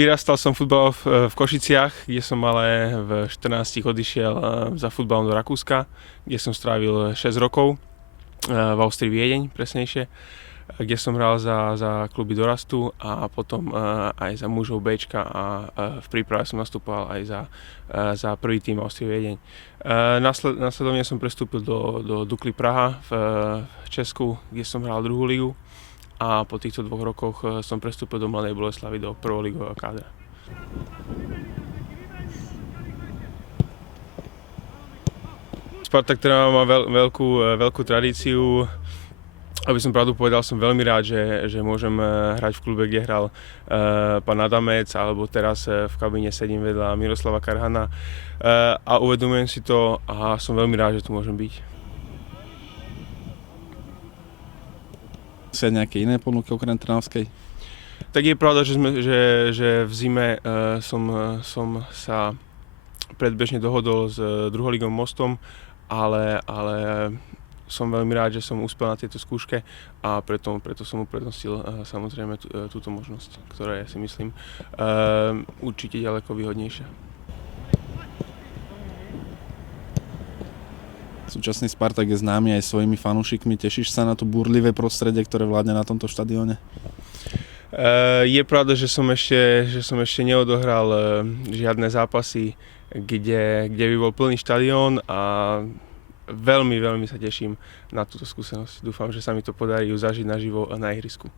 Vyrastal som futbalom v Košiciach, kde som ale v 14 odišiel za futbalom do Rakúska, kde som strávil 6 rokov, v Austrii Viedeň presnejšie, kde som hral za kluby dorastu a potom aj za mužov Bčka a v príprave som nastupoval aj za prvý tým Austrii Viedeň. Následovne som prestúpil do Dukly Praha v Česku, kde som hral druhú ligu. A po týchto 2 rokoch som prestúpil do Mladej Boleslavy do prvoligového kádra. Spartak teda má veľkú tradíciu. Aby som pravdu povedal, som veľmi rád, že môžem hrať v klube, kde hral pán Adamec, alebo teraz v kabíne sedím vedľa Miroslava Karhana. A uvedomujem si to a som veľmi rád, že tu môžem byť. Sú nejaké iné ponuky okrem Trnavskej? Tak je pravda, že v zime som sa predbežne dohodol s druholigovým Mostom, ale som veľmi rád, že som uspel na tejto skúške a preto som uprednostil samozrejme túto možnosť, ktorá je, si myslím, určite ďaleko výhodnejšia. Súčasný Spartak je známy aj svojimi fanúšikmi. Tešíš sa na to burlivé prostredie, ktoré vládne na tomto štadióne? Je pravda, že som ešte neodohral žiadne zápasy, kde by bol plný štadión a veľmi sa teším na túto skúsenosť. Dúfam, že sa mi to podarí ju zažiť naživo na ihrisku.